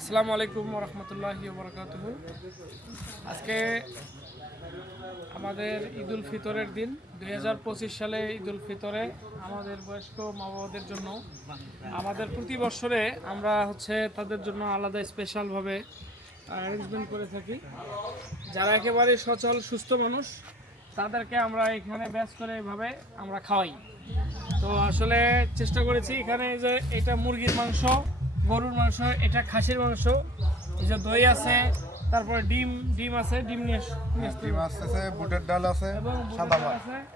আসসালামু আলাইকুম রহমতুল্লাহি বরকাত আজকে আমাদের ঈদুল ফিতরের দিন। দু হাজার পঁচিশ সালে ঈদুল ফিতরে আমাদের বয়স্ক মা বাবাদের জন্য আমাদের প্রতি বছরে আমরা হচ্ছে তাদের জন্য আলাদা স্পেশালভাবে অ্যারেঞ্জমেন্ট করে থাকি। যারা একেবারে সচল, সুস্থ মানুষ, তাদেরকে আমরা এখানে ব্যাচ করে এভাবে আমরা খাওয়াই। তো আসলে চেষ্টা করেছি এখানে যে এটা মুরগির মাংস গরুর মাংস এটা খাসির মাংস এই যে দই আছে তারপরে ডিম ডিম আছে ডিম নিয়ে ডিম আসতেছে বুটের ডাল আছে সাদা ভাত।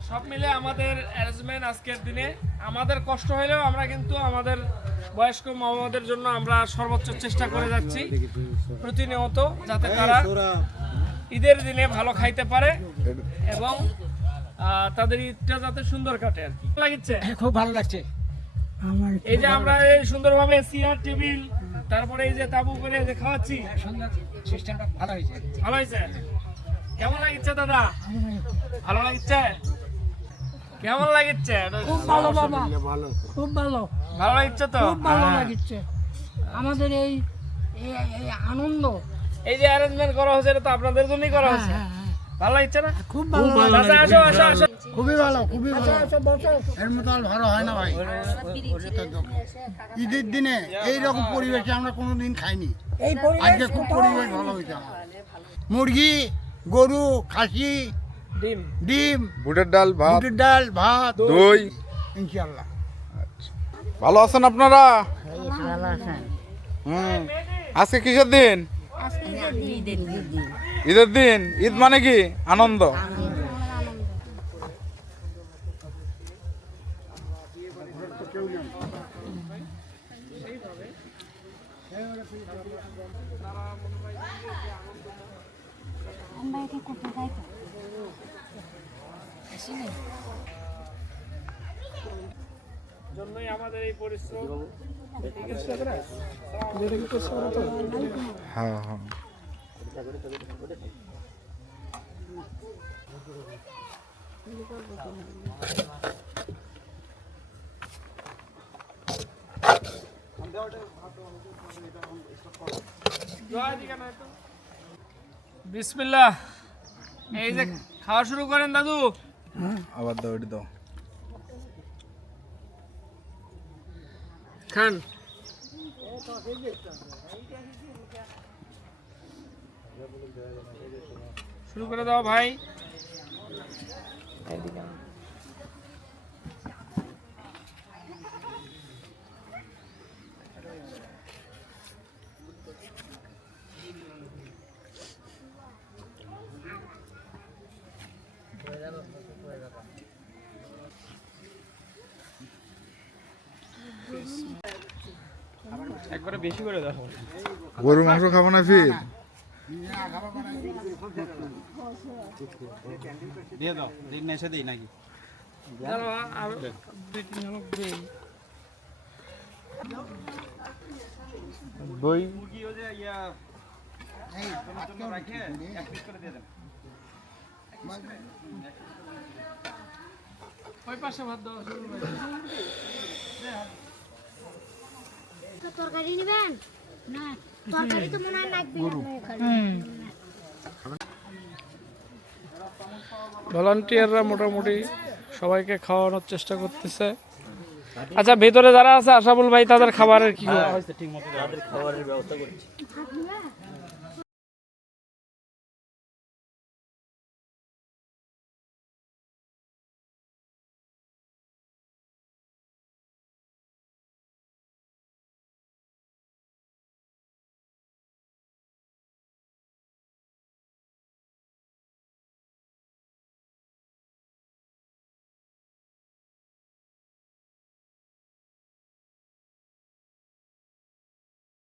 সব মিলে আমাদের অ্যারেঞ্জমেন্ট আজকের দিনে। আমাদের কষ্ট হলেও আমরা কিন্তু আমাদের বয়স্ক মা বাবাদের জন্য আমরা সর্বোচ্চ চেষ্টা করে যাচ্ছি প্রতিনিয়ত যাতে তারা ঈদের দিনে ভালো খাইতে পারে এবং তাদের ঈদটা যাতে সুন্দর কাটে আর কি। লাগিচ্ছে খুব ভালো লাগছে। এই যে আমরা এই সুন্দরভাবে চেয়ার টেবিল তারপরে এই যে তাবু করে যে খাওয়াচ্ছি। সিস্টেমটা ভালো হয়েছে। ভালো হয়েছে? কেমন লাগিচ্ছে দাদা? ভালো লাগছে। কেমন লাগিচ্ছে? খুব ভালো বাবা। খুব ভালো। ভালো লাগছে তো? খুব ভালো হ্যাঁ। লাগছে আমাদের এই আনন্দ। এই যে অ্যারেঞ্জমেন্ট করা হয়েছে এটা তো আপনাদের জন্যই করা হয়েছে। হ্যাঁ, হ্যাঁ। ভালো লাগছে না খুব ভালো আচ্ছা আসো আসো আসো খুবই ভালো খুবই ভালো আচ্ছা, এর মতো আর ভালো হয় না ভাই ঈদের দিনে এই রকম পরিবেশে আমরা কোনোদিন খাইনি এই পরিবেশ আজকে খুব পরিবেশ ভালো হয়েছে মুরগি গরু খাসি ডিম ডিম বুটের ডাল ভাত বুটের ডাল ভাত দই ইনশাল্লাহ ভালো আছেন আপনারা ভালো আছেন হুম আজকে কিসের দিন ঈদের দিন ঈদ মানে কি? আনন্দ। জন্যই আমাদের এই হ্যাঁ হ্যাঁ। বিসমিল্লাহ। এই যে খাওয়া শুরু করেন দাদু। আবার দাও এটি দাও। খান। শুরু করে দাও ভাই। একবারে বেশি করে দাও। গরুর মাংস খাব না ফির? দিয়ে দাও দিন এসে দিই নাকি? দেন। ওই পাশে ভাত দাও তরকারি নেবেন? না। তরকারি তো মনে হয় লাগবে ভলান্টিয়াররা মোটামুটি সবাইকে খাওয়ানোর চেষ্টা করতেছে। আচ্ছা ভেতরে যারা আছে আশাবুল ভাই তাদের খাবারের কি